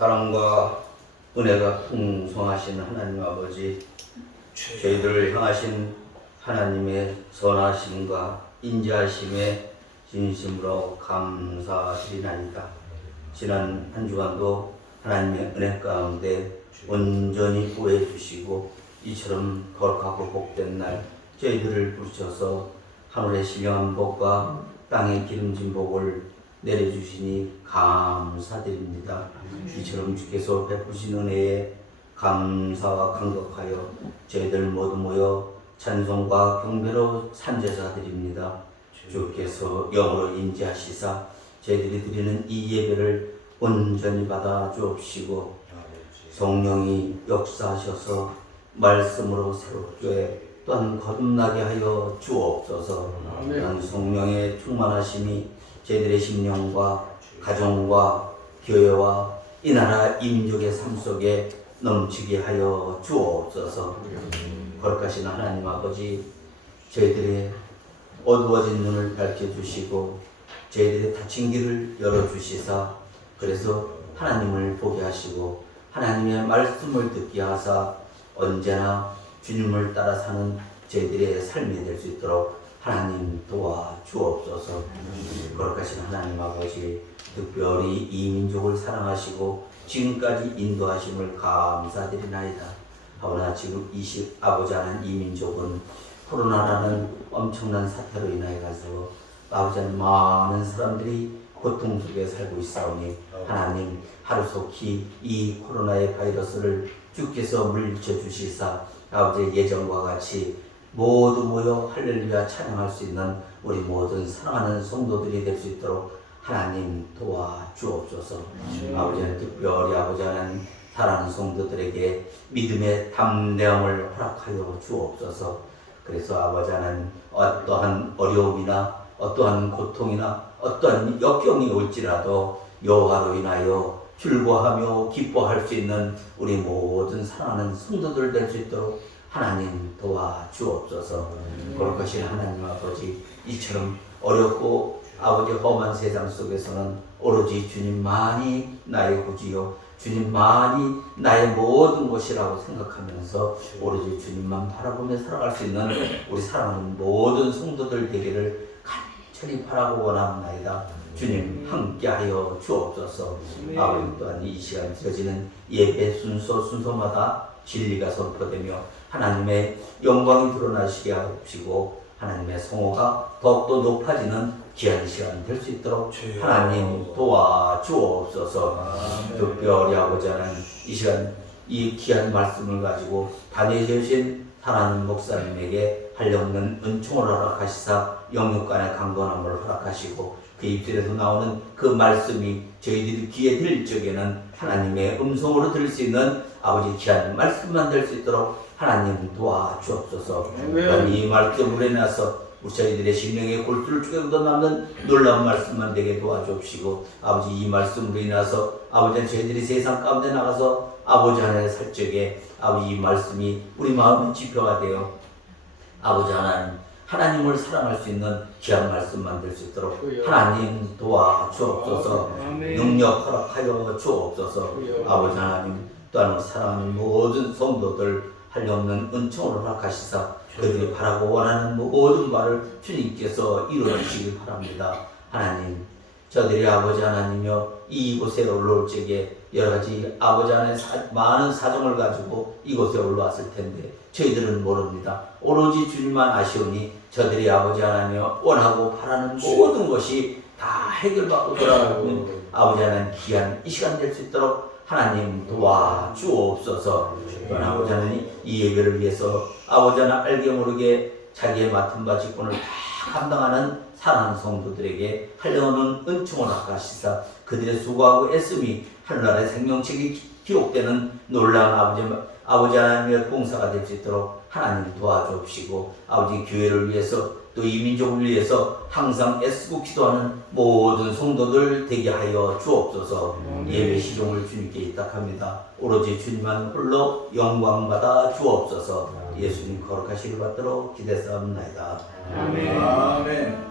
사랑과 은혜가 풍성하신 하나님 아버지, 저희들을 향하신 하나님의 선하심과 인자하심에 진심으로 감사드리나이다. 지난 한 주간도 하나님의 은혜 가운데 온전히 구해 주시고 이처럼 거룩하고 복된 날 저희들을 부르셔서 하늘의 신령한 복과 땅의 기름진 복을 내려주시니 감사드립니다. 이처럼 주께서 베푸신 은혜에 감사와 감격하여 저희들 모두 모여 찬송과 경배로 산제사 드립니다. 주께서 영으로 인지하시사 저희들이 드리는 이 예배를 온전히 받아 주옵시고 성령이 역사하셔서 말씀으로 새롭게 또한 거듭나게 하여 주옵소서. 또한 성령의 충만하심이 저희들의 심령과 가정과 교회와 이 나라 민족의 삶 속에 넘치게 하여 주옵소서. 거룩하신 하나님 아버지, 저희들의 어두워진 눈을 밝혀주시고 저희들의 닫힌 길을 열어주시사 그래서 하나님을 보게 하시고 하나님의 말씀을 듣게 하사 언제나 주님을 따라 사는 저희들의 삶이 될 수 있도록 하나님 도와 주옵소서. 거룩하신 하나님 아버지, 특별히 이 민족을 사랑하시고 지금까지 인도하심을 감사드리나이다. 하오나 지금 아버지 하나님 이 민족은 코로나라는 엄청난 사태로 인하여 가서 아버지 하나님 많은 사람들이 고통 속에 살고 있사오니 하나님 하루속히 이 코로나의 바이러스를 주께서 물리쳐 주시사 아버지의 예정과 같이 모두 모여 할렐루야 찬양할 수 있는 우리 모든 사랑하는 성도들이 될 수 있도록 하나님 도와 주옵소서. 아버지는 특별히 아버지 하나님 사랑하는 성도들에게 믿음의 담대함을 허락하여 주옵소서. 그래서 아버지 하나님 어떠한 어려움이나 어떠한 고통이나 어떠한 역경이 올지라도 여호와로 인하여 즐거워하며 기뻐할 수 있는 우리 모든 사랑하는 성도들 될 수 있도록 하나님 도와 주옵소서. 거룩하신 하나님 아버지, 이처럼 어렵고 아버지 험한 세상 속에서는 오로지 주님만이 나의 구주요 주님만이 나의 모든 것이라고 생각하면서 오로지 주님만 바라보며 살아갈 수 있는 우리 사랑하는 모든 성도들 되기를 간절히 바라고 원합니다. 주님 함께하여 주옵소서. 아버지 또한 이 시간 드려지는 예배 순서마다 진리가 선포되며 하나님의 영광이 드러나시게 하옵시고 하나님의 성호가 더욱더 높아지는 귀한 시간 될 수 있도록 하나님 도와 주옵소서. 특별히 아버지 하나님 이 시간 이 귀한 말씀을 가지고 다니셔신 하나님 목사님에게 한없는 은총을 허락하시사 영육간의 강건함을 허락하시고 그 입술에서 나오는 그 말씀이 저희들이 귀에 들릴 적에는 하나님의 음성으로 들을 수 있는 아버지 귀한 말씀만 될 수 있도록 하나님 도와 주옵소서. 이 말씀으로 인해서 우리 저희들의 심령의 골수를 쪼개고 남는 놀라운 말씀만 되게 도와주옵시고 아버지 이 말씀으로 인해서 아버지 저희들이 세상 가운데 나가서 아버지 하나님의 살 적에 아버지 이 말씀이 우리 마음의 지표가 되어 아버지 하나님을 사랑할 수 있는 귀한 말씀만 될 수 있도록 하나님 도와 주옵소서. 능력 허락하여 주옵소서. 아버지 하나님 또한 사랑하는 모든 성도들 한없는 은총을 허락하시사 그들이 바라고 원하는 모든 바를 주님께서 이루어주시길 바랍니다. 하나님, 저들이 아버지 하나님이여 이곳에 올라올 적에 여러 가지 아버지 하나님의 많은 사정을 가지고 이곳에 올라왔을 텐데 저희들은 모릅니다. 오로지 주님만 아시오니 저들이 아버지 하나님이여 원하고 바라는 모든 것이 다 해결받고 돌아가는 아버지 하나님 귀한 이 시간 될 수 있도록 하나님 도와 주옵소서. 아버지 하나님 이 예배를 위해서 아버지 하나님 알게 모르게 자기의 맡은 바 직분을 다 감당하는 사랑하는 성도들에게 한없는 은총을 허락하시사 그들의 수고하고 애씀이 하늘나라의 생명책이 기록되는 놀라운 아버지 하나님의 봉사가 될 수 있도록 하나님 도와주옵시고 아버지 교회를 위해서 또 이 민족을 위해서 항상 애쓰고 기도하는 모든 성도들 되게 하여 주옵소서. 예배 시종을 주님께 이탁합니다. 오로지 주님만 홀로 영광받아 주옵소서. 예수님 거룩하시길 받도록 기대사옵나이다. 아멘. 아멘.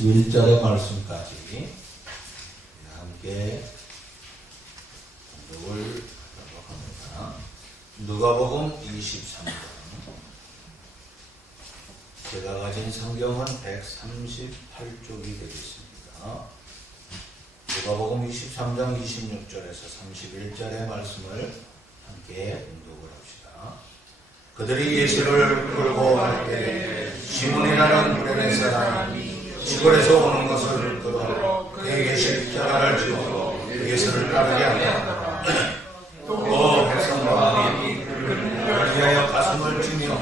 31절의 말씀까지 함께 공독을 하도록 합니다. 누가복음 23장. 제가 가진 성경은 138쪽이 되겠습니다. 누가복음 23장 26절에서 31절의 말씀을 함께 공독을 합시다. 그들이 예수를 끌고 갈 때 시몬이라는 구레네 사람이 시골에서 오는 것을 들어 그에게 십자가를 지고 예수를 따르게 하였다. 또 백성들이 그를 위하여 가슴을 치며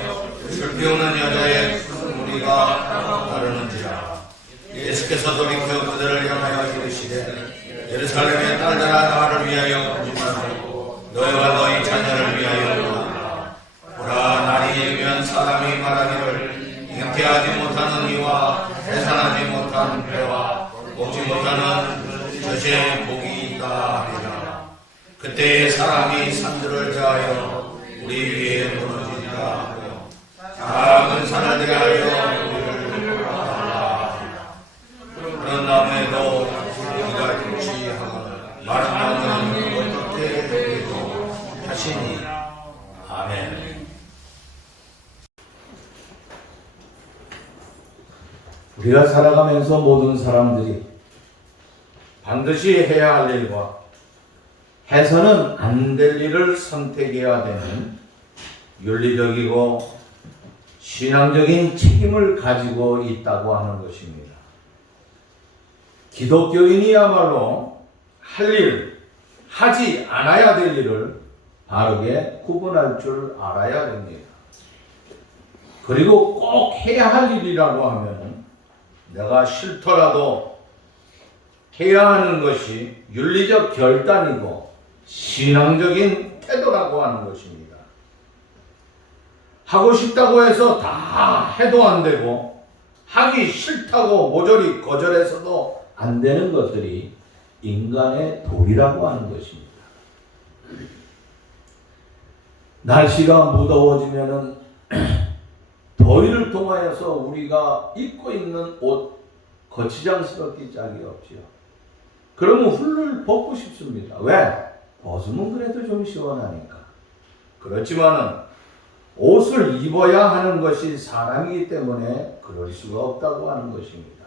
슬피 우는 여자의 큰 무리가 따르는지라. 예수께서 돌이켜 그들을 향하여 이르시되 예루살렘의 딸들아 나를 위하여 울지마시고 너희와 너희 자녀를 위하여 울어라. 보라 날이 이르면 사람이 말하기를 잉태하지 못하는 이와 해산하지 못한 배와 먹지 못하는 젖의 복이 있다 하리라. 그때에 사람이 산들을 대하여 우리 위에 무너지리라 하며 작은 산을 대하여 우리를 하라. 그런 나무에도 우리가 김치하고 마른 나무는 어떻게 되리고 하시니. 아멘. 우리가 살아가면서 모든 사람들이 반드시 해야 할 일과 해서는 안 될 일을 선택해야 되는 윤리적이고 신앙적인 책임을 가지고 있다고 하는 것입니다. 기독교인이야말로 할 일, 하지 않아야 될 일을 바르게 구분할 줄 알아야 됩니다. 그리고 꼭 해야 할 일이라고 하면 내가 싫더라도 해야 하는 것이 윤리적 결단이고 신앙적인 태도라고 하는 것입니다. 하고 싶다고 해서 다 해도 안 되고 하기 싫다고 모조리 거절해서도 안 되는 것들이 인간의 도리라고 하는 것입니다. 날씨가 무더워지면은 더위를 통하여서 우리가 입고 있는 옷 거치장스럽기 짝이 없지요. 그러면 훌훌 벗고 싶습니다. 왜? 벗으면 그래도 좀 시원하니까. 그렇지만은 옷을 입어야 하는 것이 사람이기 때문에 그럴 수가 없다고 하는 것입니다.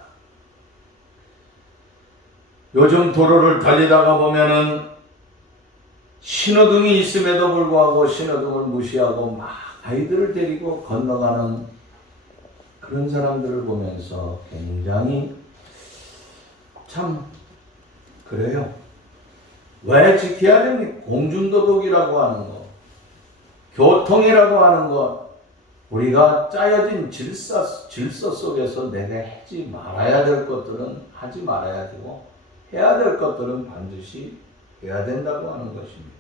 요즘 도로를 달리다가 보면은 신호등이 있음에도 불구하고 신호등을 무시하고 막 아이들을 데리고 건너가는 그런 사람들을 보면서 굉장히 참 그래요. 왜 지켜야 됩니까? 공중도덕이라고 하는 것, 교통이라고 하는 것, 우리가 짜여진 질서 속에서 내가 하지 말아야 될 것들은 하지 말아야 되고 해야 될 것들은 반드시 해야 된다고 하는 것입니다.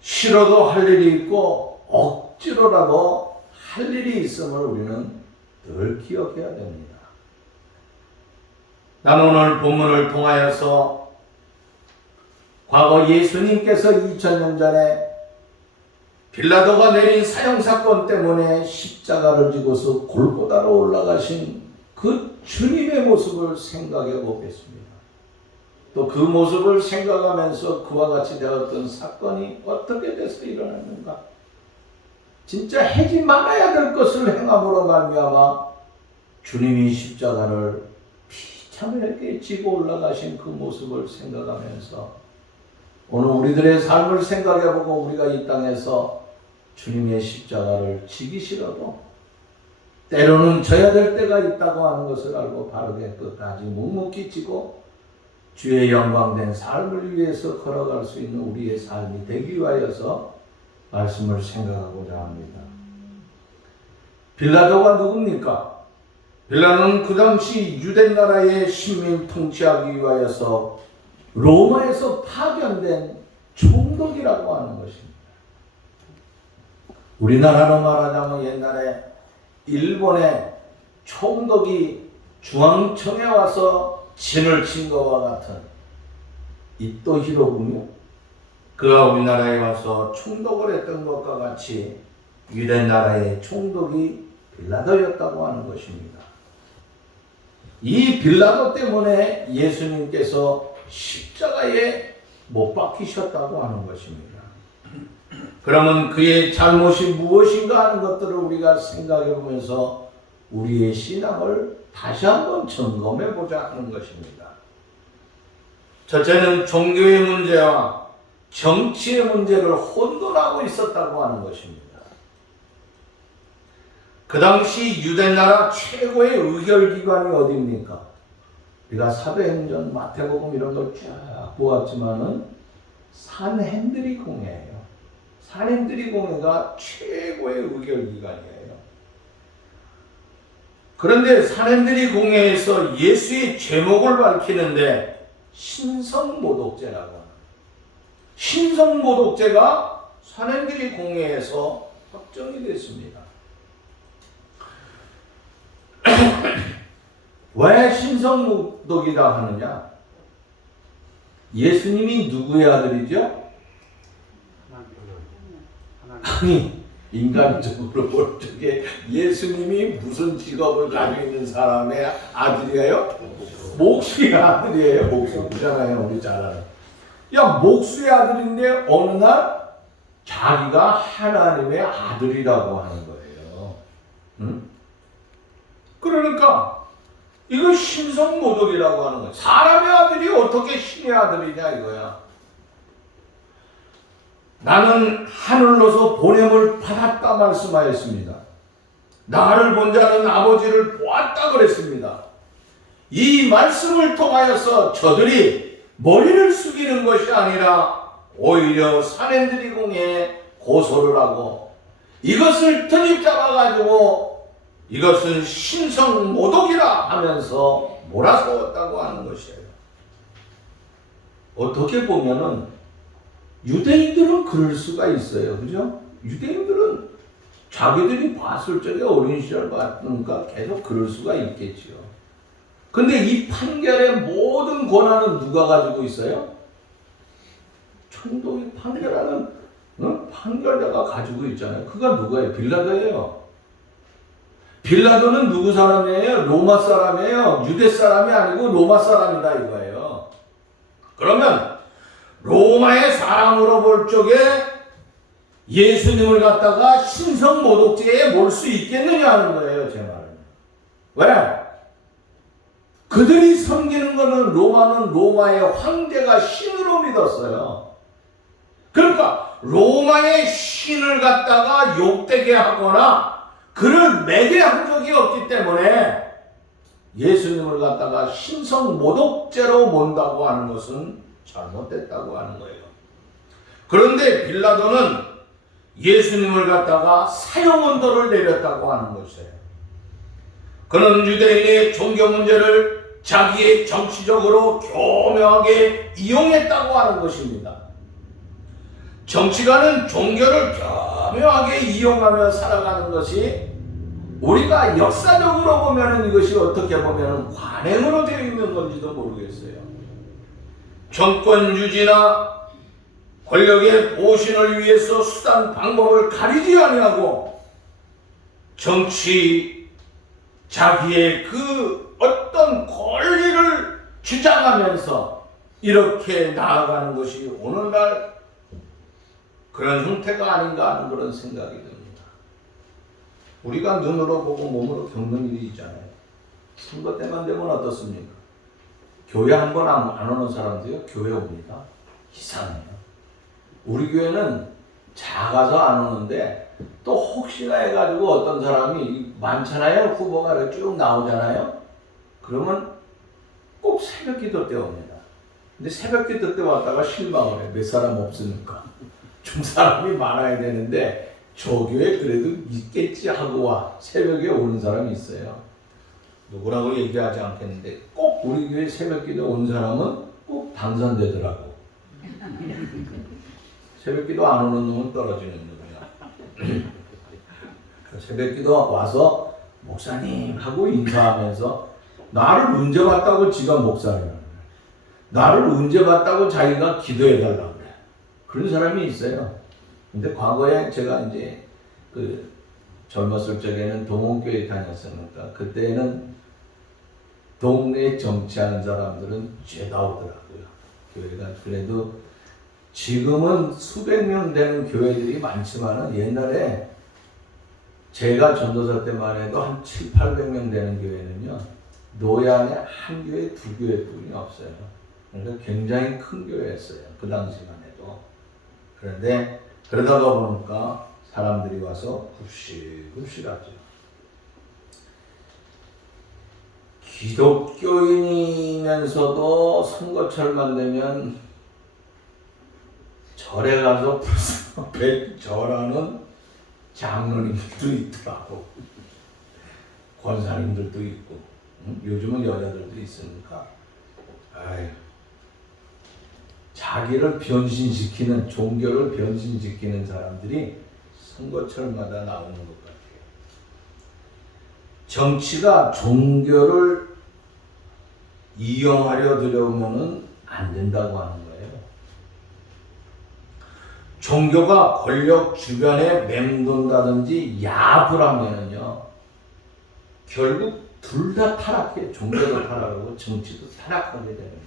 싫어도 할 일이 있고 억지로라도 할 일이 있음을 우리는 늘 기억해야 됩니다. 나는 오늘 본문을 통하여서 과거 예수님께서 2000년 전에 빌라도가 내린 사형사건 때문에 십자가를 지고서 골고다로 올라가신 그 주님의 모습을 생각해 보겠습니다. 또 그 모습을 생각하면서 그와 같이 되었던 사건이 어떻게 돼서 일어났는가? 진짜 하지 말아야 될 것을 행함으로 말미암아 주님이 십자가를 비참하게 지고 올라가신 그 모습을 생각하면서 오늘 우리들의 삶을 생각해보고 우리가 이 땅에서 주님의 십자가를 지기 싫어도 때로는 져야 될 때가 있다고 하는 것을 알고 바르게 끝까지 묵묵히 지고 주의 영광된 삶을 위해서 걸어갈 수 있는 우리의 삶이 되기 위하여서 말씀을 생각하고자 합니다. 빌라도가 누굽니까? 빌라도는 그 당시 유대 나라의 식민 통치하기 위하여서 로마에서 파견된 총독이라고 하는 것입니다. 우리나라로 말하자면 옛날에 일본의 총독이 중앙청에 와서 진을 친 것과 같은 이토 히로부미, 그가 우리나라에 와서 총독을 했던 것과 같이 유대 나라의 총독이 빌라도였다고 하는 것입니다. 이 빌라도 때문에 예수님께서 십자가에 못 박히셨다고 하는 것입니다. 그러면 그의 잘못이 무엇인가 하는 것들을 우리가 생각해 보면서 우리의 신앙을 다시 한번 점검해 보자 하는 것입니다. 첫째는 종교의 문제와 정치의 문제를 혼돈하고 있었다고 하는 것입니다. 그 당시 유대 나라 최고의 의결기관이 어디입니까? 우리가 사도행전, 마태복음 이런 걸 쫙 보았지만은 산헤드리공회예요. 산헤드리공회가 최고의 의결기관이에요. 그런데 산헤드리공회에서 예수의 제목을 밝히는데 신성모독죄라고 합니다. 신성모독죄가 산헤드리공회에서 확정이 됐습니다. 왜 신성모독이라 하느냐? 예수님이 누구의 아들이죠? 아니, 인간적으로 볼 적에 예수님이 무슨 직업을 가지고 있는 사람의 아들이에요? 목수의 아들이에요. 목수잖아요. 우리 잘 알아요. 야, 목수의 아들인데 어느 날 자기가 하나님의 아들이라고 하는 거예요. 응? 그러니까 이거 신성모독이라고 하는 거예요. 사람의 아들이 어떻게 신의 아들이냐 이거야. 나는 하늘로서 보냄을 받았다 말씀하였습니다. 나를 본 자는 아버지를 보았다 그랬습니다. 이 말씀을 통하여서 저들이 머리를 숙이는 것이 아니라 오히려 산헤드리공회에 고소를 하고 이것을 트집 잡아가지고 이것은 신성모독이라 하면서 몰아세웠다고 하는 것이에요. 어떻게 보면은 유대인들은 그럴 수가 있어요. 그죠? 유대인들은 자기들이 봤을 적에 어린 시절 봤으니까 계속 그럴 수가 있겠지요. 근데 이 판결의 모든 권한은 누가 가지고 있어요? 천도의 판결하는 판결자가 가지고 있잖아요. 그가 누구예요? 빌라도예요. 빌라도는 누구 사람이에요? 로마 사람이에요. 유대 사람이 아니고 로마 사람이다 이거예요. 그러면 로마의 사람으로 볼 적에 예수님을 갖다가 신성모독죄에 몰 수 있겠느냐 하는 거예요. 제 말은. 왜? 그들이 섬기는 것은 로마는 로마의 황제가 신으로 믿었어요. 그러니까 로마의 신을 갖다가 욕되게 하거나 그를 매개한 적이 없기 때문에 예수님을 갖다가 신성모독죄로 본다고 하는 것은 잘못됐다고 하는 거예요. 그런데 빌라도는 예수님을 갖다가 사형언도를 내렸다고 하는 것이에요. 그는 유대인의 종교 문제를 자기의 정치적으로 교묘하게 이용했다고 하는 것입니다. 정치가는 종교를 교묘하게 이용하며 살아가는 것이 우리가 역사적으로 보면 이것이 어떻게 보면 관행으로 되어 있는 건지도 모르겠어요. 정권 유지나 권력의 보신을 위해서 수단 방법을 가리지 아니하고 정치 자기의 그 어떤 권리를 주장하면서 이렇게 나아가는 것이 오늘날 그런 형태가 아닌가 하는 그런 생각이 듭니다. 우리가 눈으로 보고 몸으로 겪는 일이 있잖아요. 선거 때만 되면 어떻습니까? 교회 한 번 안 오는 사람들이요 교회 옵니다. 이상해요. 우리 교회는 작아서 안 오는데 또 혹시나 해가지고 어떤 사람이 많잖아요. 후보가 이렇게 쭉 나오잖아요. 그러면 꼭 새벽 기도 때 옵니다. 근데 새벽 기도 때 왔다가 실망을 해. 몇 사람 없으니까. 좀 사람이 많아야 되는데 저 교회 그래도 있겠지 하고 와. 새벽에 오는 사람이 있어요. 누구라고 얘기하지 않겠는데 꼭 우리 교회 새벽 기도 온 사람은 꼭 당선되더라고. 새벽 기도 안 오는 놈은 떨어지는 놈이야. 새벽 기도 와서 목사님 하고 인사하면서 나를 언제 봤다고 지가 목사님, 나를 언제 봤다고 자기가 기도해달라고 그래. 그런 사람이 있어요. 근데 과거에 제가 이제 그 젊었을 적에는 동원교회 다녔으니까 그때는 동네에 정치하는 사람들은 죄다 오더라고요. 교회가. 그래도 지금은 수백 명 되는 교회들이 많지만은 옛날에 제가 전도사 때만 해도 한 7, 800명 되는 교회는요, 노양에 한 교회, 두 교회뿐이 없어요. 그러니까 굉장히 큰 교회였어요. 그 당시만 해도. 그런데 그러다가 보니까 사람들이 와서 굽실굽실하죠. 기독교인이면서도 선거철만 되면 절에 가서 벌써 절하는 장로님들도 있더라고. 권사님들도 있고. 요즘은 여자들도 있으니까. 아유, 자기를 변신시키는, 종교를 변신시키는 사람들이 선거철마다 나오는 것 같아요. 정치가 종교를 이용하려 들여오면은 안 된다고 하는 거예요. 종교가 권력 주변에 맴돈다든지 야합을 하면은요, 결국 둘 다 타락해. 종교도 타락하고 정치도 타락하게 되는 거예요.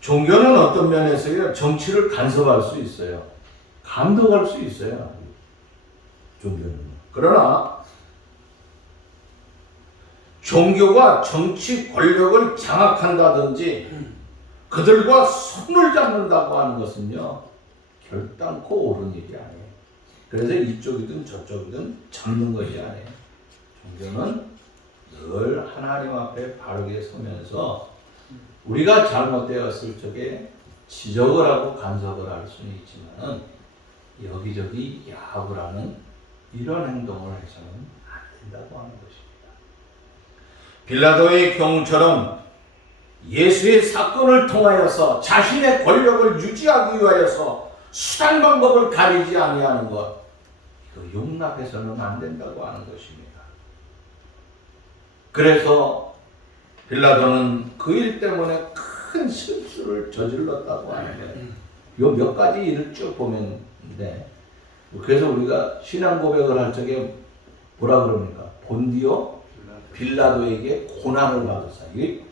종교는 어떤 면에서요, 정치를 간섭할 수 있어요. 감독할 수 있어요. 종교는. 그러나 종교가 정치 권력을 장악한다든지 그들과 손을 잡는다고 하는 것은요, 결단코 옳은 일이 아니에요. 그래서 이쪽이든 저쪽이든 잡는 것이 아니에요. 종교는 늘 하나님 앞에 바르게 서면서 우리가 잘못되었을 적에 지적을 하고 간섭을 할 수는 있지만 여기저기 야합을 하는 이런 행동을 해서는 안 된다고 하는 것입니다. 빌라도의 경우처럼 예수의 사건을 통하여서 자신의 권력을 유지하기 위하여서 수단 방법을 가리지 아니하는 것, 이거 용납해서는 안 된다고 하는 것입니다. 그래서 빌라도는 그 일 때문에 큰 실수를 저질렀다고 하는 거예요. 요 몇 가지 일을 쭉 보면 돼. 그래서 우리가 신앙 고백을 할 적에 뭐라 그럽니까? 본디오 빌라도에게 고난을 받았어요. 이게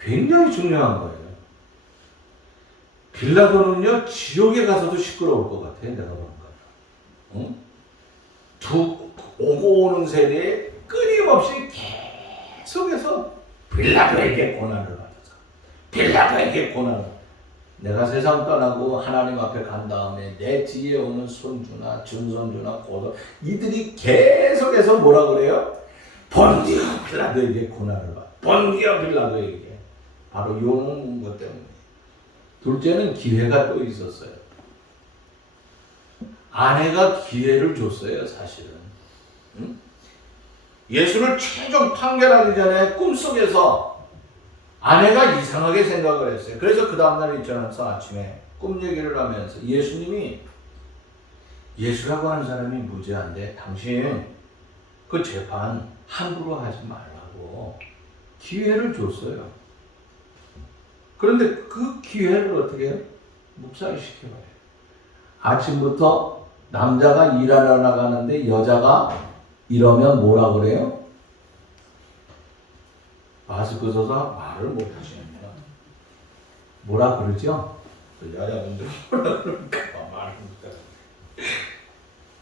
굉장히 중요한 거예요. 빌라도는요, 지옥에 가서도 시끄러울 것 같아, 내가 보는 거야. 오고 오는 세대에 끊임없이 계속해서 빌라도에게 고난을 받았어. 빌라도에게 고난을. 내가 세상 떠나고 하나님 앞에 간 다음에 내 뒤에 오는 손주나 증손주나 고손, 이들이 계속해서 뭐라 그래요? 본디오 빌라도에게 고난을 받아. 본디오 빌라도에게. 바로 요런 것 때문에. 둘째는 기회가 또 있었어요. 아내가 기회를 줬어요, 사실은. 응? 예수를 최종 판결하기 전에 꿈속에서 아내가 이상하게 생각을 했어요. 그래서 그 다음날 일어나서 아침에 꿈 얘기를 하면서 예수님이, 예수라고 하는 사람이 무죄한데 당신 그 재판 함부로 하지 말라고 기회를 줬어요. 그런데 그 기회를 어떻게 해요? 묵살시켜봐요. 아침부터 남자가 일하러 나가는데 여자가 이러면 뭐라 그래요? 마스크 써서 말을 못 하시는구나. 뭐라 그러죠? 여자분들 뭐라 그럴까? 말을 못 하죠.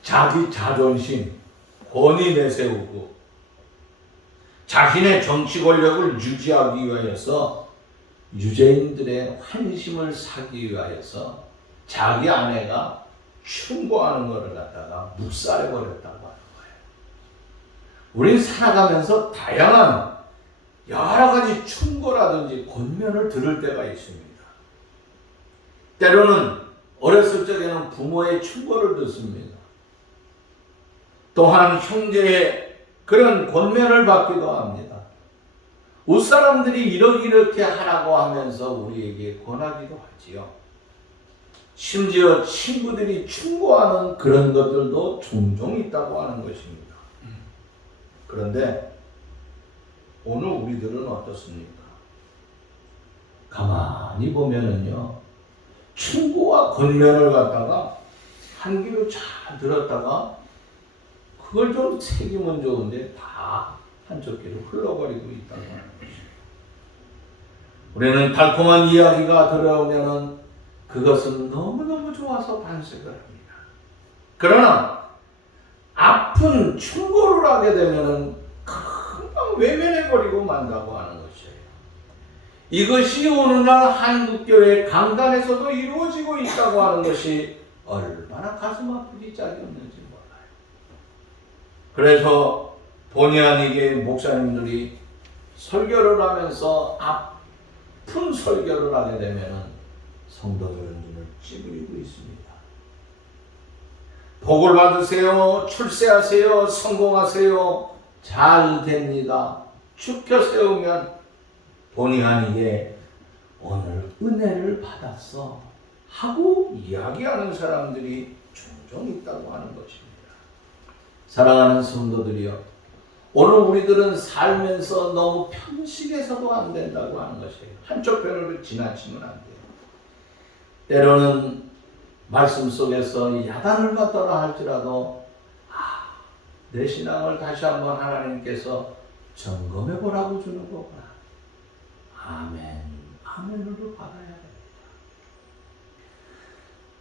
자기 자존심, 권위 내세우고 자신의 정치 권력을 유지하기 위하여서 유죄인들의 환심을 사기 위하여서 자기 아내가 충고하는 것을 갖다가 묵살해버렸다고 하는 거예요. 우리는 살아가면서 다양한 여러 가지 충고라든지 권면을 들을 때가 있습니다. 때로는 어렸을 적에는 부모의 충고를 듣습니다. 또한 형제의 그런 권면을 받기도 합니다. 웃사람들이 이렇게 하라고 하면서 우리에게 권하기도 하지요. 심지어 친구들이 충고하는 그런 것들도 종종 있다고 하는 것입니다. 그런데 오늘 우리들은 어떻습니까? 가만히 보면은요, 충고와 권면을 갖다가 한 귀로 잘 들었다가 그걸 좀 새기면 좋은데 다 한쪽 귀로 흘러버리고 있다고 하는 것이죠. 우리는 달콤한 이야기가 들어오면은 그것은 너무너무 좋아서 반색을 합니다. 그러나 아픈 충고를 하게 되면은 금방 외면해버리고 만다고 하는 것이에요. 이것이 오늘날 한국교회 강단에서도 이루어지고 있다고 하는 것이 얼마나 가슴 아프기 짝이 없는지 몰라요. 그래서 본의 아니게 목사님들이 설교를 하면서 아픈 설교를 하게 되면은 성도들은 눈을 찌푸리고 있습니다. 복을 받으세요. 출세하세요. 성공하세요. 잘 됩니다. 축혀 세우면 본의 아니게 오늘 은혜를 받았어 하고 이야기하는 사람들이 종종 있다고 하는 것입니다. 사랑하는 성도들이여, 오늘 우리들은 살면서 너무 편식해서도 안 된다고 하는 것이에요. 한쪽 편으로 지나치면 안 돼요. 때로는 말씀 속에서 야단을 받더라 할지라도 내 신앙을 다시 한번 하나님께서 점검해 보라고 주는 거구나. 아멘, 아멘으로 받아야 됩니다.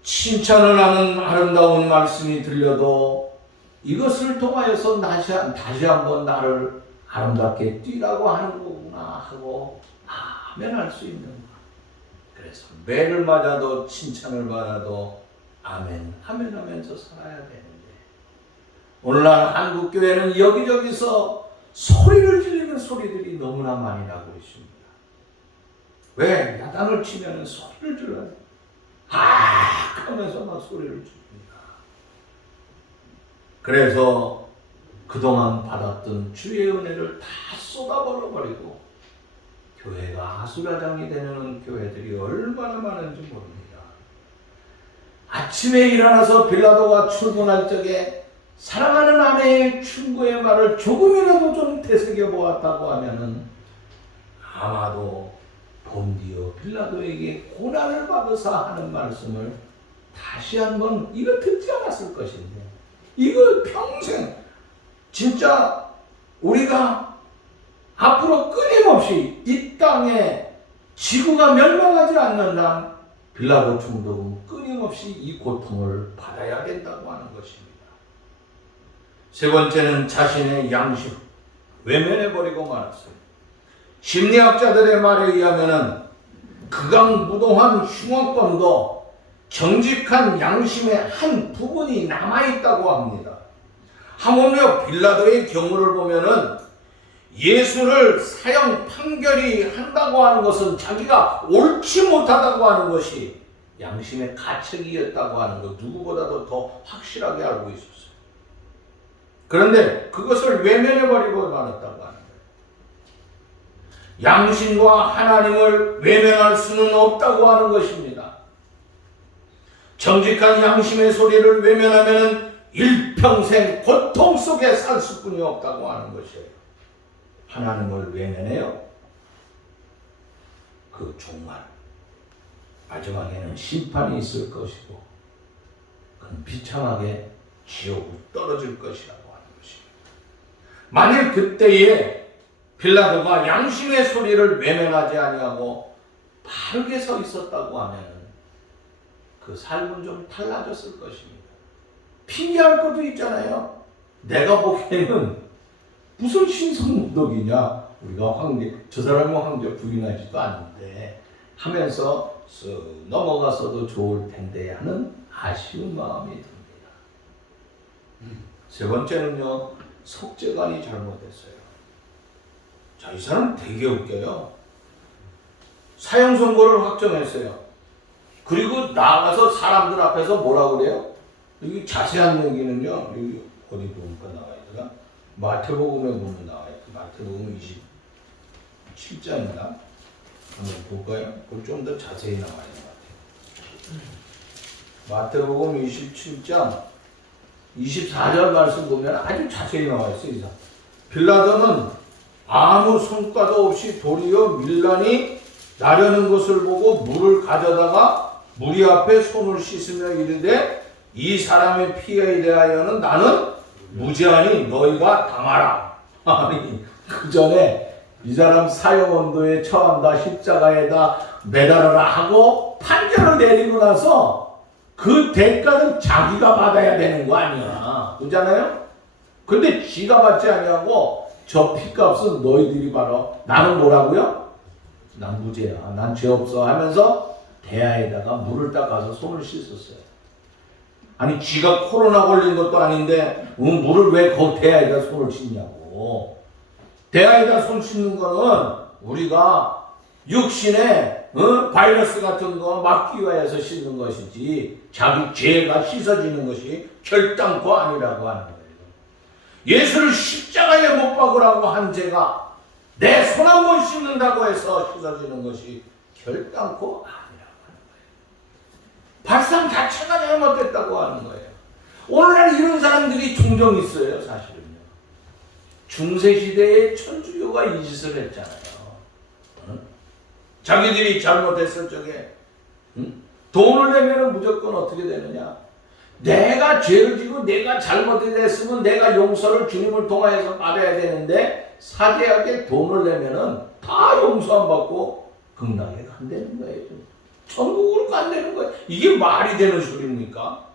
칭찬을 하는 아름다운 말씀이 들려도 이것을 통하여서 다시 한번 나를 아름답게 뛰라고 하는 거구나 하고 아멘 할 수 있는 것. 그래서 매를 맞아도 칭찬을 받아도 아멘, 아멘 하면서 살아야 되는데 오늘날 한국교회는 여기저기서 소리를 지르는 소리들이 너무나 많이 나고 있습니다. 왜? 야단을 치면 소리를 질러요. 하면서 막 소리를 칩니다. 그래서 그동안 받았던 주의 은혜를 다 쏟아버려버리고 교회가 아수라장이 되는 교회들이 얼마나 많은지 모릅니다. 아침에 일어나서 빌라도가 출근할 적에 사랑하는 아내의 충고의 말을 조금이라도 좀 되새겨 보았다고 하면은 아마도 본디오 빌라도에게 고난을 받으사 하는 말씀을 다시 한번 이거 듣지 않았을 것인데 이거 평생 진짜 우리가 앞으로 끊임없이 이 땅에 지구가 멸망하지 않는 한 빌라도 총독은 끊임없이 이 고통을 받아야 된다고 하는 것입니다. 세 번째는 자신의 양심, 외면해버리고 말았어요. 심리학자들의 말에 의하면 극악무도한 흉악범도 정직한 양심의 한 부분이 남아있다고 합니다. 하물며 빌라도의 경우를 보면은 예수를 사형 판결이 한다고 하는 것은 자기가 옳지 못하다고 하는 것이 양심의 가책이었다고 하는 것 누구보다도 더 확실하게 알고 있었어요. 그런데 그것을 외면해버리고 말았다고 하는 거예요. 양심과 하나님을 외면할 수는 없다고 하는 것입니다. 정직한 양심의 소리를 외면하면 일평생 고통 속에 살 수뿐이 없다고 하는 것이에요. 하나님을 외면해요. 그 종말 마지막에는 심판이 있을 것이고 그는 비참하게 지옥으로 떨어질 것이라고 하는 것입니다. 만일 그때에 빌라도가 양심의 소리를 외면하지 아니하고 바르게 서 있었다고 하면 그 삶은 좀 달라졌을 것입니다. 핑계할 것도 있잖아요. 내가 보기에는 무슨 신성모독이냐. 우리가 황제, 저 사람은 황제 부인하지도 않는데 하면서 쓱 넘어가서도 좋을 텐데 하는 아쉬운 마음이 듭니다. 세 번째는요, 속죄관이 잘못됐어요. 자, 이 사람 되게 웃겨요. 사형 선고를 확정했어요. 그리고 나가서 사람들 앞에서 뭐라 그래요? 여기 자세한 얘기는요, 여기 어디 보니까 나와 있더라? 마태복음에 보면 나와요. 마태복음 27장인가? 한번 볼까요? 그걸 좀 더 자세히 나와 있는 것 같아요. 마태복음 27장 24절 말씀 보면 아주 자세히 나와 있어요. 빌라도는 아무 성과도 없이 도리어 밀란이 나려는 것을 보고 물을 가져다가 무리 앞에 손을 씻으며 이르되 이 사람의 피해에 대하여는 나는 무죄하니 너희가 당하라. 아니 그 전에 이 사람 사형언도에 처한다, 십자가에다 매달아라 하고 판결을 내리고 나서 그 대가는 자기가 받아야 되는 거 아니야. 그렇잖아요? 근데 지가 받지 아니하고 저 피값은 너희들이 받아. 나는 뭐라고요? 난 무죄야. 난 죄 없어 하면서 대야에다가 물을 닦아서 손을 씻었어요. 아니 지가 코로나 걸린 것도 아닌데 물을 왜 그 대야에다 손을 씻냐고. 대야에다 손 씻는 거는 우리가 육신에 바이러스 같은 거 막기 위해서 씻는 것이지 자기 죄가 씻어지는 것이 결단코 아니라고 하는 거예요. 예수를 십자가에 못 박으라고 한 죄가 내 손 한 번 씻는다고 해서 씻어지는 것이 결단코 아니라고 하는 거예요. 발상 자체가 잘못됐다고 하는 거예요. 오늘날 이런 사람들이 종종 있어요. 사실은요. 중세시대에 천주교가 이 짓을 했잖아요. 자기들이 잘못했을 적에 돈을 내면 무조건 어떻게 되느냐. 내가 죄를 지고 내가 잘못했으면 내가 용서를 주님을 통하여서 받아야 되는데 사제에게 돈을 내면은 다 용서 안 받고 극락에 간다는 거예요. 천국으로 간다는 거예요. 이게 말이 되는 소리입니까?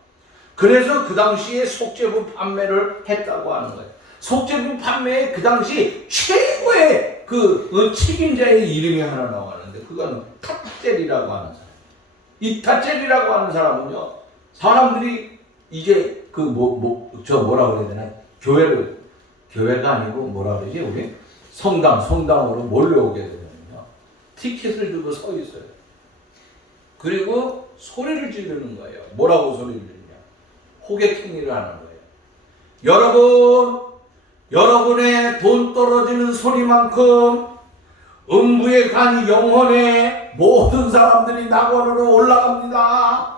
그래서 그 당시에 속죄부 판매를 했다고 하는 거예요. 속죄부 판매에 그 당시 최고의 그 책임자의 이름이 하나 나왔는데 그건 탓젤이라고 하는 사람. 이 탓젤이라고 하는 사람은요, 사람들이 이제 그 뭐라 그래야 되나, 교회가 아니고 뭐라 그러지, 우리 성당으로 몰려오게 되면요, 티켓을 들고 서 있어요. 그리고 소리를 지르는 거예요. 뭐라고 소리를 지르냐? 호객행위를 하는 거예요. 여러분의 돈 떨어지는 소리만큼 음부에 간 영혼의 모든 사람들이 낙원으로 올라갑니다.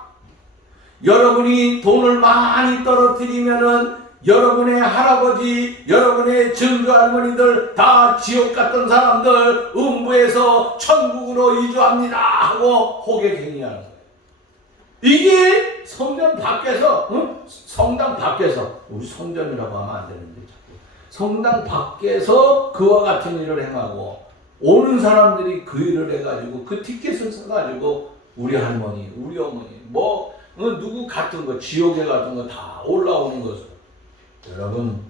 여러분이 돈을 많이 떨어뜨리면은 여러분의 할아버지, 여러분의 증조 할머니들 다 지옥 갔던 사람들 음부에서 천국으로 이주합니다 하고 호객행위하는 거예요. 이게 성전 밖에서, 성당 밖에서, 우리 성전이라고 하면 안 되는데 자꾸 성당 밖에서 그와 같은 일을 행하고 오는 사람들이 그 일을 해가지고 그 티켓을 사가지고 우리 할머니, 우리 어머니, 누구 같은 거, 지옥에 같은 거 다 올라오는 것을. 여러분,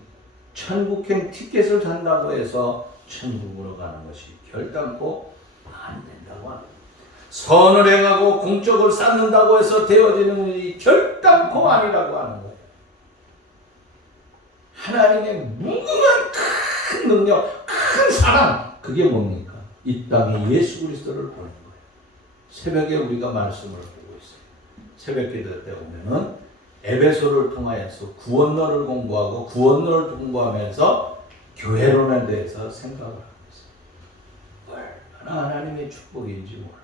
천국행 티켓을 산다고 해서 천국으로 가는 것이 결단코 안 된다고 합니다. 선을 행하고 공적을 쌓는다고 해서 되어지는 일이 결단코 아니라고 하는 거예요. 하나님의 무궁한 큰 능력, 큰 사랑, 그게 뭡니까? 이 땅에 예수 그리스도를 보낸 거예요. 새벽에 우리가 말씀을 보고 있어요. 새벽 기도 때 오면은 에베소를 통하여서 구원론을 공부하고 구원론을 공부하면서 교회론에 대해서 생각을 하고 있어요. 얼마나 하나님의 축복인지 몰라요.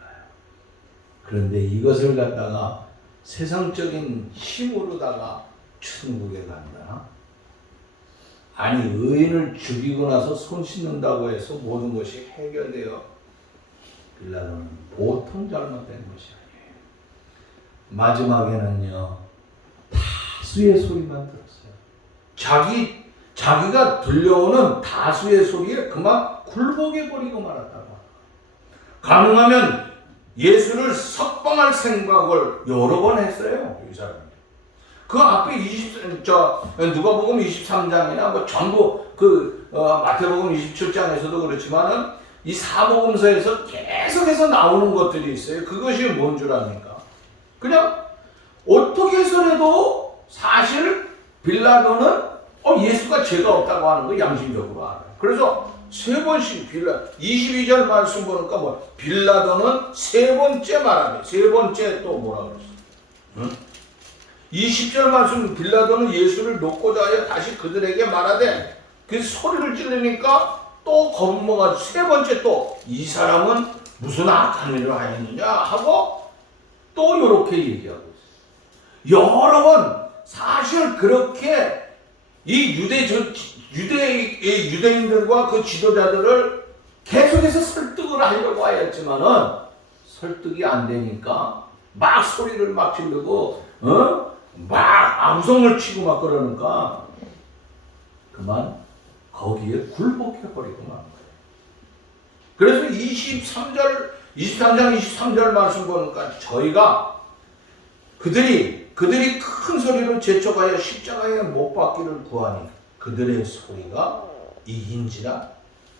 그런데 이것을 갖다가 세상적인 힘으로다가 천국에 간다. 아니, 의인을 죽이고 나서 손 씻는다고 해서 모든 것이 해결되어 빌라도는 보통 잘못된 것이 아니에요. 마지막에는요, 다수의 소리만 들었어요. 자기가 들려오는 다수의 소리에 그만 굴복해 버리고 말았다고. 가능하면 예수를 석방할 생각을 여러 번 했어요. 이 사람이. 그 앞에 누가복음 23장이나 전부 마태복음 27장에서도 그렇지만은 이 사복음서에서 계속해서 나오는 것들이 있어요. 그것이 뭔 줄 압니까? 그냥 어떻게 해서라도 사실 빌라도는 예수가 죄가 없다고 하는 거 양심적으로 알아요. 그래서 세 번씩 22절 말씀 보니까 빌라도는 세 번째 말하네. 세 번째 또 뭐라 그랬어? 응? 20절 말씀, 빌라도는 예수를 놓고자 하여 다시 그들에게 말하되, 그 소리를 지르니까 또 겁먹어 세 번째 또 이 사람은 무슨 악한 일을 하였느냐 하고 또 이렇게 얘기하고 있어요. 여러 번 사실 그렇게 이 유대인들과 그 지도자들을 계속해서 설득을 하려고 하였지만은 설득이 안 되니까 막 소리를 막 지르고 막 아우성을 치고 막 그러니까 그만 거기에 굴복해버리고 만 거예요. 그래서 23장 23절 말씀 보니까 저희가 그들이 큰 소리로 재촉하여 십자가에 못 박기를 구하니 그들의 소리가 이긴지라.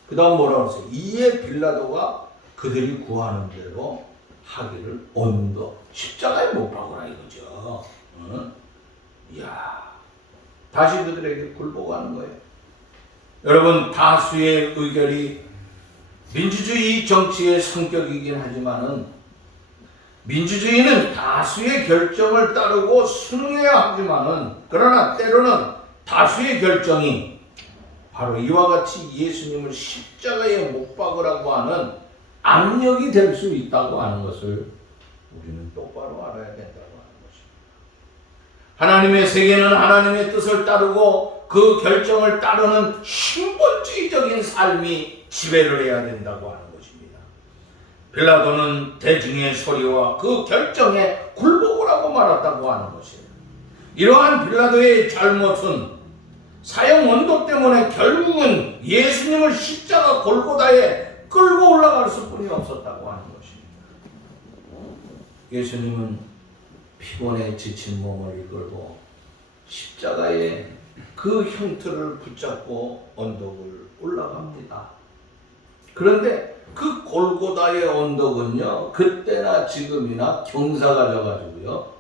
그 다음 뭐라고 했어요? 이에 빌라도가 그들이 구하는 대로 하기를 언더 십자가에 못 박으라 이거죠. 응? 이야, 다시 그들에게 굴복하는 거예요. 여러분, 다수의 의견이 민주주의 정치의 성격이긴 하지만은 민주주의는 다수의 결정을 따르고 순응해야 하지만은 그러나 때로는 다수의 결정이 바로 이와 같이 예수님을 십자가에 못 박으라고 하는 압력이 될 수 있다고 하는 것을 우리는 똑바로 알아야 된다고 하는 것입니다. 하나님의 세계는 하나님의 뜻을 따르고 그 결정을 따르는 신본주의적인 삶이 지배를 해야 된다고 하는 것입니다. 빌라도는 대중의 소리와 그 결정에 굴복을 하고 말았다고 하는 것이에요. 이러한 빌라도의 잘못은 사형 원도 때문에 결국은 예수님을 십자가 골고다에 끌고 올라갈 수뿐이 없었다고 하는 것입니다. 예수님은 피곤에 지친 몸을 이끌고 십자가에 그 형틀을 붙잡고 언덕을 올라갑니다. 그런데 그 골고다의 언덕은요, 그때나 지금이나 경사가 져가지고요,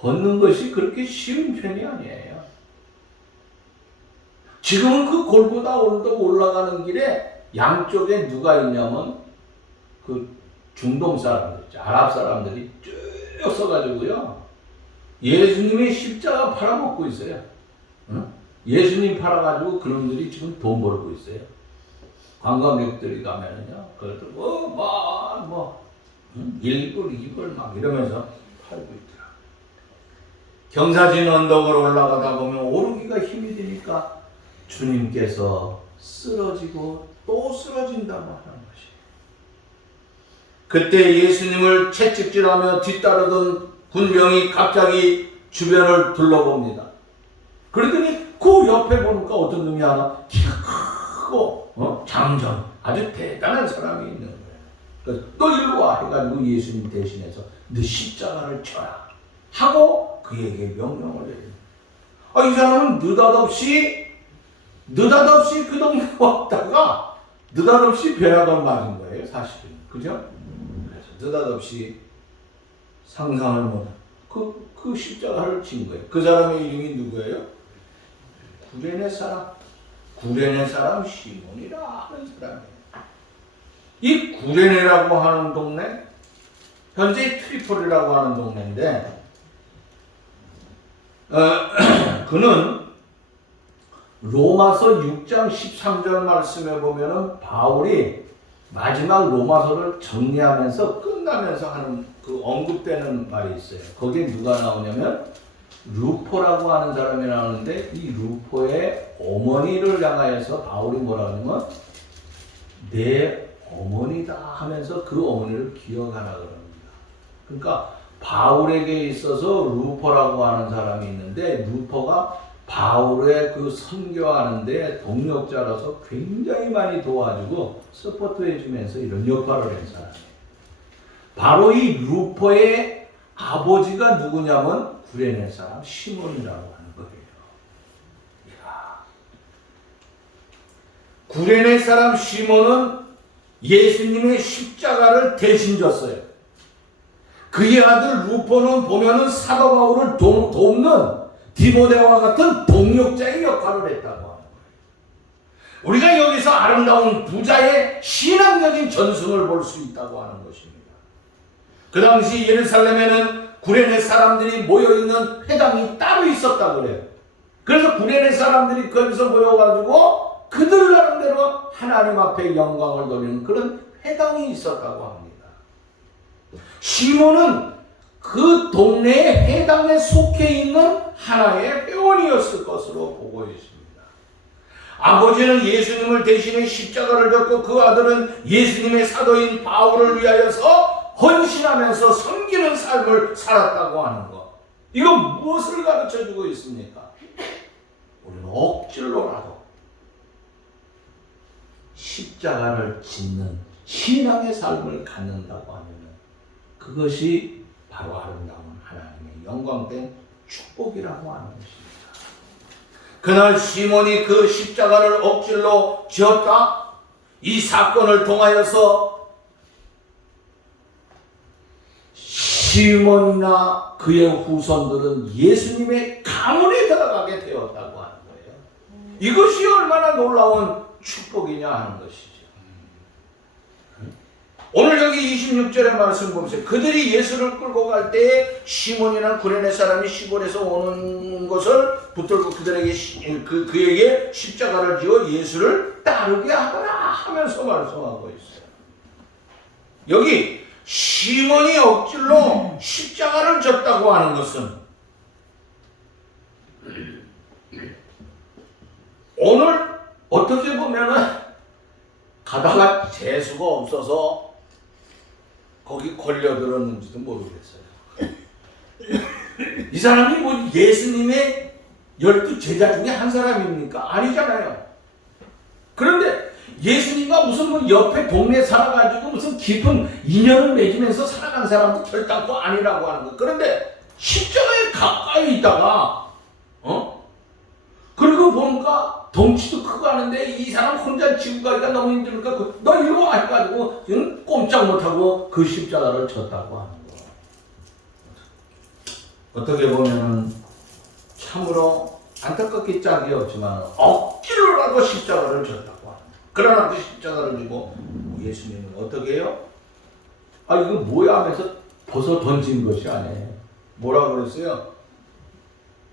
걷는 것이 그렇게 쉬운 편이 아니에요. 지금은 그 골고다 언덕 올라가는 길에 양쪽에 누가 있냐면 그 중동 사람들, 아랍 사람들이 쭉 서가지고요, 예수님의 십자가 팔아먹고 있어요. 응? 예수님 팔아가지고 그놈들이 지금 돈 벌고 있어요. 관광객들이 가면은요, 그것들 일불, 이불 막 이러면서 팔고 있더라. 경사진 언덕을 올라가다 보면 오르기가 힘이 드니까 주님께서 쓰러지고 또 쓰러진다고 하는 것이에요. 그때 예수님을 채찍질하며 뒤따르던 군병이 갑자기 주변을 둘러봅니다. 그러더니 그 옆에 보니까 어떤 놈이 하나 키가 크고 장정 아주 대단한 사람이 있는 거예요. 그래서 너 일로 와 해가지고 예수님 대신해서 너 십자가를 쳐라 하고 그에게 명령을 내립니다. 이 사람은 느닷없이 그 동네 왔다가 느닷없이 벼락을 맞은 거예요, 사실은. 그죠? 그래서 느닷없이 상상을 못한 그 십자가를 친 거예요. 그 사람의 이름이 누구예요? 구레네 사람 시몬이라 하는 사람이에요. 이 구레네라고 하는 동네, 현재 트리폴이라고 하는 동네인데, 그는 로마서 6장 13절 말씀에 보면은 바울이 마지막 로마서를 정리하면서 끝나면서 하는 그 언급되는 말이 있어요. 거기에 누가 나오냐면 루포라고 하는 사람이 나오는데, 이 루포의 어머니를 향하여서 바울이 뭐라 하냐면 내 어머니다 하면서 그 어머니를 기억하라 그럽니다. 그러니까 바울에게 있어서 루포라고 하는 사람이 있는데, 루포가 바울의 그 선교하는데 동력자라서 굉장히 많이 도와주고 서포트해주면서 이런 역할을 한 사람이에요. 바로 이 루포의 아버지가 누구냐면 구레네 사람 시몬이라고 하는 거예요. 이야. 구레네 사람 시몬은 예수님의 십자가를 대신 졌어요. 그의 아들 루포는 보면은 사도 바울을 돕는 디모데와 같은 동력자의 역할을 했다고 하는 거예요. 우리가 여기서 아름다운 부자의 신앙적인 전승을 볼 수 있다고 하는 것입니다. 그 당시 예루살렘에는 구레네 사람들이 모여있는 회당이 따로 있었다고 그래요. 그래서 구레네 사람들이 거기서 모여가지고 그들 나름대로 하나님 앞에 영광을 돌리는 그런 회당이 있었다고 합니다. 시몬은 그 동네의 회당에 속해 있는 하나의 회원이었을 것으로 보고 있습니다. 아버지는 예수님을 대신해 십자가를 졌고 그 아들은 예수님의 사도인 바울을 위하여서 헌신하면서 섬기는 삶을 살았다고 하는 것. 이건 무엇을 가르쳐주고 있습니까? 우리는 억지로라도 십자가를 짓는 신앙의 삶을 갖는다고 하면 그것이 바로 아름다운 하나님의 영광된 축복이라고 하는 것입니다. 그날 시몬이 그 십자가를 억지로 지었다. 이 사건을 통하여서 시몬이나 그의 후손들은 예수님의 가문에 들어가게 되었다고 하는 거예요. 이것이 얼마나 놀라운 축복이냐 하는 것이죠. 오늘 여기 26절의 말씀 보세요. 그들이 예수를 끌고 갈 때에 시몬이나 구레네 사람이 시골에서 오는 것을 붙들고 그들에게 그에게 십자가를 지어 예수를 따르게 하거라 하면서 말씀하고 있어요. 여기 시몬이 억지로 십자가를 졌다고 하는 것은 오늘 어떻게 보면은 가다가 재수가 없어서 거기 걸려들었는지도 모르겠어요. 이 사람이 뭐 예수님의 12 제자 중에 한 사람입니까? 아니잖아요. 그런데 예수님과 무슨 뭐 옆에 동네에 살아가지고 무슨 깊은 인연을 맺으면서 살아간 사람도 결단코 아니라고 하는 거. 그런데 십자가에 가까이 있다가 그리고 보니까 덩치도 크고 하는데 이 사람 혼자 지고 가기가 너무 힘드니까 너 이리 와 해가지고 꼼짝 못하고 그 십자가를 쳤다고 하는 거. 어떻게 보면 참으로 안타깝기 짝이 없지만 억지로라도 십자가를 쳤다고 하는 거. 그러나 그 십자가를 지고 예수님은 어떻게 해요? 아 이거 뭐야 하면서 벗어 던진 것이 아니에요. 뭐라고 그랬어요?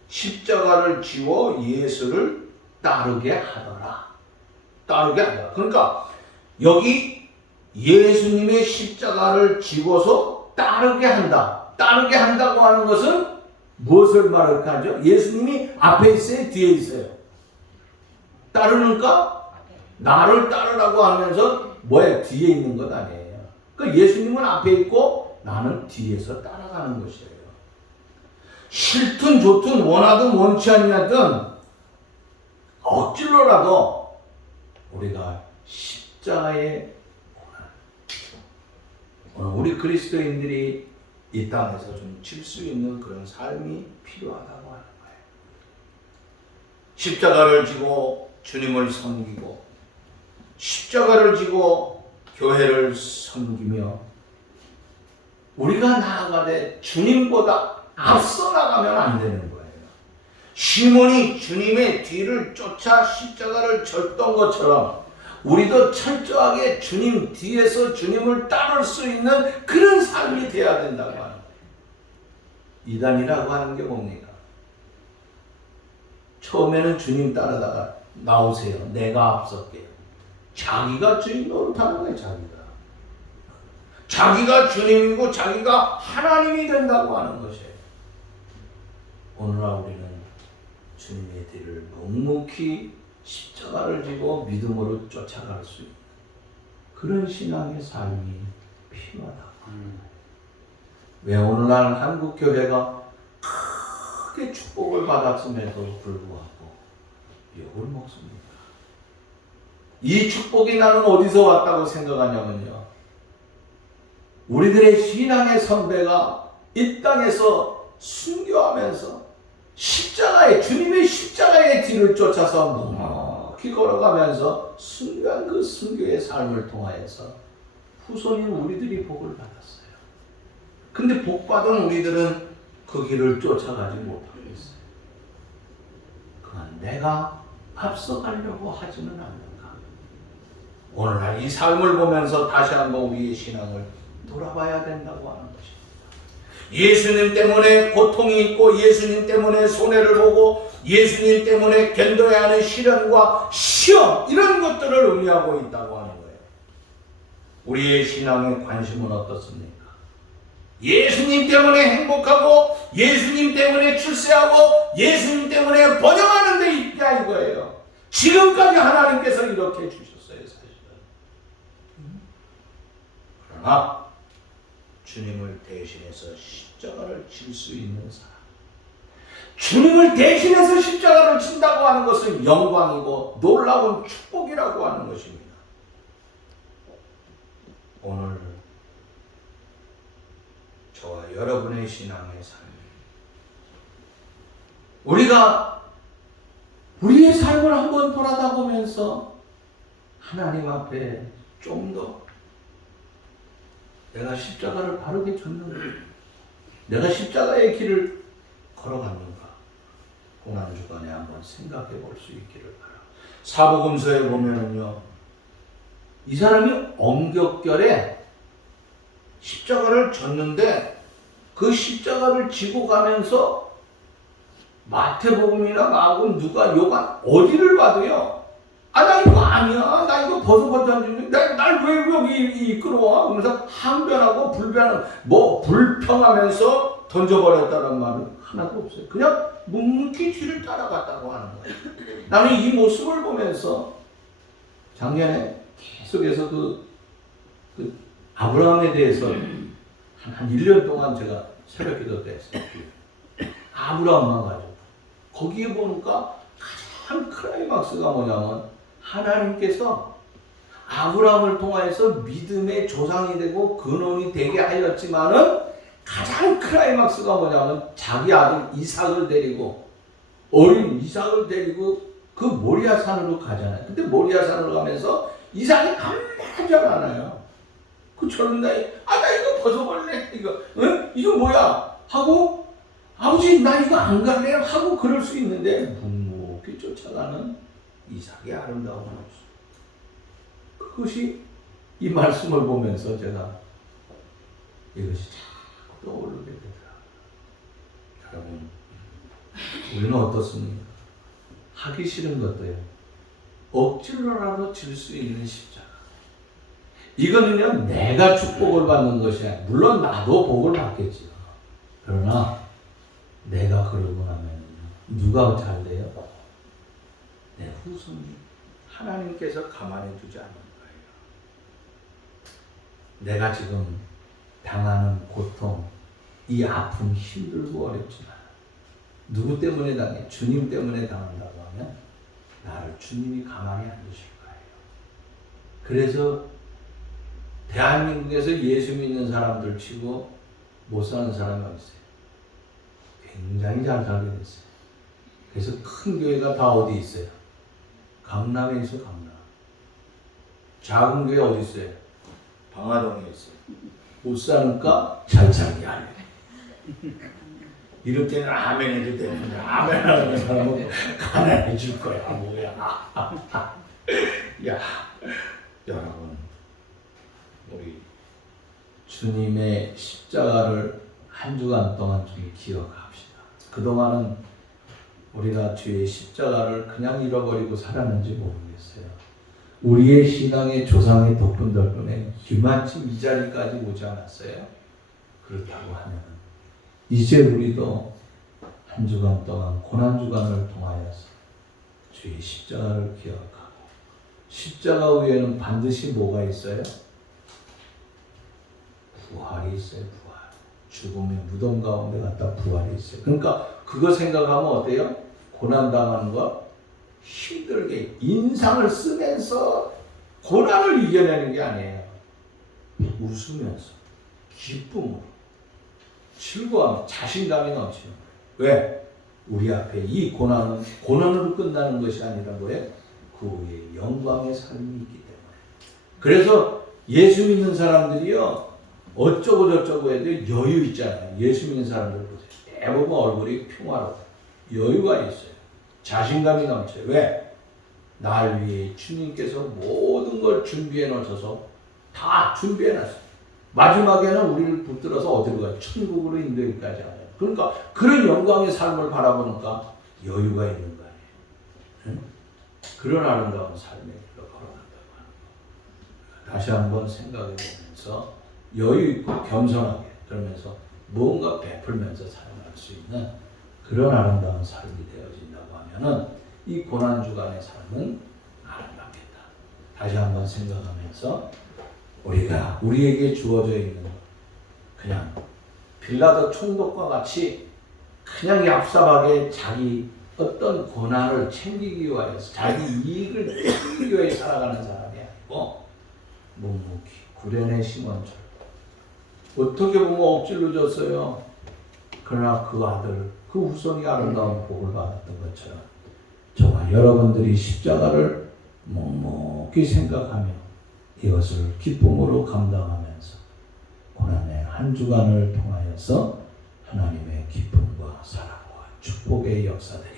십자가를 지워 예수를 따르게 하더라. 따르게 하더라. 그러니까 여기 예수님의 십자가를 지고서 따르게 한다. 따르게 한다고 하는 것은 무엇을 말할까요? 예수님이 앞에 있어요? 뒤에 있어요? 따르니까 나를 따르라고 하면서 뭐야? 뒤에 있는 것 아니에요. 그러니까 예수님은 앞에 있고 나는 뒤에서 따라가는 것이에요. 싫든 좋든 원하든 원치 않냐든 억지로라도 우리가 십자가에 우리 그리스도인들이 이 땅에서 좀 질 수 있는 그런 삶이 필요하다고 하는 거예요. 십자가를 지고 주님을 섬기고 십자가를 지고 교회를 섬기며 우리가 나아가되 주님보다 앞서 나가면 안 되는 거예요. 시몬이 주님의 뒤를 쫓아 십자가를 졌던 것처럼 우리도 철저하게 주님 뒤에서 주님을 따를 수 있는 그런 삶이 되어야 된다고 하는 거예요. 이단이라고 하는 게 뭡니까? 처음에는 주님 따르다가 나오세요. 내가 앞설게요. 자기가 주인 노릇하는 거예요. 자기가 주님이고 자기가 하나님이 된다고 하는 것이에요. 오늘날 우리는 주님의 뒤를 묵묵히 십자가를 지고 믿음으로 쫓아갈 수 있는 그런 신앙의 삶이 필요하다. 왜 오늘날 한국 교회가 크게 축복을 받았음에도 불구하고 욕을 먹습니까? 이 축복이 나는 어디서 왔다고 생각하냐면요. 우리들의 신앙의 선배가 이 땅에서 순교하면서 주님의 십자가의 뒤를 쫓아서 묵묵히 걸어가면서 순교한 그 순교의 삶을 통하여서 후손인 우리들이 복을 받았어요. 근데 복받은 우리들은 그 길을 쫓아가지 못하고 있어요. 그건 내가 앞서가려고 하지는 않는가. 오늘날 이 삶을 보면서 다시 한번 우리의 신앙을 돌아봐야 된다고 하는 것입니다. 예수님 때문에 고통이 있고 예수님 때문에 손해를 보고 예수님 때문에 견뎌야 하는 시련과 시험 이런 것들을 의미하고 있다고 하는 거예요. 우리의 신앙의 관심은 어떻습니까? 예수님 때문에 행복하고 예수님 때문에 출세하고 예수님 때문에 번영하는 데 있다 이거예요. 지금까지 하나님께서 이렇게 해주셨어요. 사실은. 그러나 주님을 대신해서 십자가를 질 수 있는 사람 주님을 대신해서 십자가를 친다고 하는 것은 영광이고 놀라운 축복이라고 하는 것입니다. 오늘 저와 여러분의 신앙의 삶, 우리가 우리의 삶을 한번 돌아다보면서 하나님 앞에 좀 더 내가 십자가를 바르게 졌는가, 내가 십자가의 길을 걸어갔는가, 고난주간에 한번 생각해 볼 수 있기를 바랍니다. 사복음서에 보면은요, 이 사람이 엄격결에 십자가를 졌는데 그 십자가를 지고 가면서 마태복음이나 마가복음, 누가, 요한 어디를 봐도요, 아, 나 이거 아니야, 나 이거 벗어버렸는데 날 왜 여기 이끌어와? 그러면서 항변하고 불평하면서 던져버렸다는 말은 하나도 없어요. 그냥 묵묵히 뒤를 따라갔다고 하는 거예요. 나는 이 모습을 보면서 작년에 계속해서 그 아브라함에 대해서 한 1년 동안 제가 새벽 기도 때 했어요. 아브라함만 가지고. 거기에 보니까 가장 클라이막스가 뭐냐면 하나님께서 아브라함을 통하여서 믿음의 조상이 되고 근원이 되게 하였지만은 가장 클라이막스가 뭐냐면 자기 아들 이삭을 데리고, 어린 이삭을 데리고 그 모리아산으로 가잖아요. 근데 모리아산으로 가면서 이삭이 아무 말 하지 않아요. 그 젊은 나이에 나 이거 벗어버릴래, 이거 응? 이거 뭐야 하고, 아버지 나 이거 안 갈래 하고 그럴 수 있는데 묵묵히 쫓아가는 이삭의 아름다운 모습, 그것이 이 말씀을 보면서 제가 이것이 자꾸 떠오르게 되더라고요. 여러분, 우리는 어떻습니까? 하기 싫은 것도요, 억지로라도 질 수 있는 십자가. 이거는요, 내가 축복을 받는 것이 아니라, 물론 나도 복을 받겠지요. 그러나 내가 그러고 나면 누가 잘 돼요? 내 후손이. 하나님께서 가만히 두지 않는 거예요. 내가 지금 당하는 고통, 이 아픔 힘들고 어렵지만 누구 때문에 당해? 주님 때문에 당한다고 하면 나를 주님이 가만히 안 두실 거예요. 그래서 대한민국에서 예수 믿는 사람들 치고 못 사는 사람이 어디 있어요? 굉장히 잘 살게 됐어요. 그래서 큰 교회가 다 어디 있어요? 강남에 있어, 강남. 작은 교회 어디 있어요? 방화동에 있어요. 못 사니까 잘 살게 하려. 이럴 때는 아멘 해도 되는데, 아멘 하는 사람은 가난해 줄 거야. 뭐야. 야, 여러분, 우리 주님의 십자가를 한 주간 동안 좀 기억합시다. 그동안은 우리가 주의 십자가를 그냥 잃어버리고 살았는지 모르겠어요. 우리의 신앙의 조상의 덕분 덕분에 이마침 이 자리까지 오지 않았어요. 그렇다고 하면 이제 우리도 한 주간 동안 고난주간을 통하여서 주의 십자가를 기억하고, 십자가 위에는 반드시 뭐가 있어요? 부활이 있어요. 부활. 죽음의 무덤 가운데 갔다 부활이 있어요. 그러니까 그거 생각하면 어때요? 고난당하는 거 힘들게 인상을 쓰면서 고난을 이겨내는 게 아니에요. 웃으면서 기쁨으로, 즐거워하며 자신감이 넘치는 거예요. 왜? 우리 앞에 이 고난은 고난으로 끝나는 것이 아니라 뭐예요? 그 후에 영광의 삶이 있기 때문에. 그래서 예수 믿는 사람들이요, 어쩌고 저쩌고 해도 여유 있잖아요. 예수 믿는 사람들 보세요. 대부분 얼굴이 평화로워, 여유가 있어요. 자신감이 넘쳐요. 왜? 날 위해 주님께서 모든 걸 준비해 놓으셔서 다 준비해 놨어요. 마지막에는 우리를 붙들어서 어디로 가요? 천국으로 인도하기까지 하요. 그러니까 그런 영광의 삶을 바라보니까 여유가 있는 거 아니에요. 응? 그런 아름다운 삶의 길로 걸어간다고 하는 거. 다시 한번 생각해 보면서 여유 있고 겸손하게, 그러면서 무언가 베풀면서 살아갈 수 있는 그런 아름다운 삶이 되어진다고 하면은 이 고난주간의 삶은 아름답겠다. 다시 한번 생각하면서 우리가 우리에게 주어져 있는 그냥 빌라도 총독과 같이 그냥 얍삽하게 자기 어떤 고난을 챙기기 위해서 자기 이익을 챙기기 위해 살아가는 사람이 아니고 묵묵히 구련의 시몬처럼 어떻게 보면 억지로 줬어요. 그러나 그 아들, 그 후손이 아름다운 복을 받았던 것처럼 저와 여러분들이 십자가를 묵묵히 생각하며 이것을 기쁨으로 감당하면서 고난의 한 주간을 통하여서 하나님의 기쁨과 사랑과 축복의 역사들이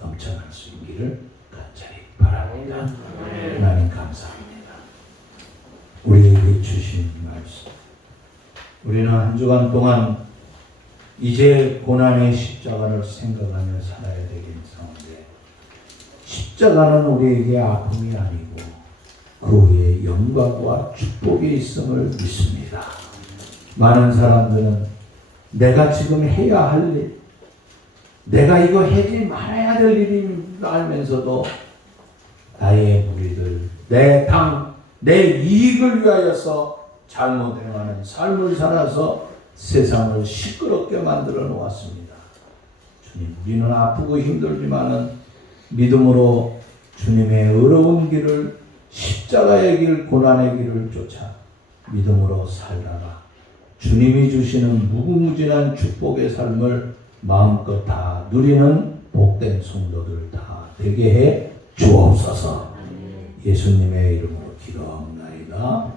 넘쳐날 수 있기를 간절히 바랍니다. 하나님 감사합니다. 우리에게 주신 말씀, 우리는 한 주간 동안 이제 고난의 십자가를 생각하며 살아야 되겠사온데 십자가는 우리에게 아픔이 아니고 그 위에 영광과 축복이 있음을 믿습니다. 많은 사람들은 내가 지금 해야 할 일, 내가 이거 하지 말아야 될 일인 줄 알면서도 나의 무리들, 내 당, 내 이익을 위하여서 잘못 행하는 삶을 살아서 세상을 시끄럽게 만들어 놓았습니다. 주님, 우리는 아프고 힘들지만은 믿음으로 주님의 어려운 길을, 십자가의 길, 고난의 길을 쫓아 믿음으로 살다가 주님이 주시는 무궁무진한 축복의 삶을 마음껏 다 누리는 복된 성도들 다 되게 해 주옵소서. 예수님의 이름으로 기도합니다.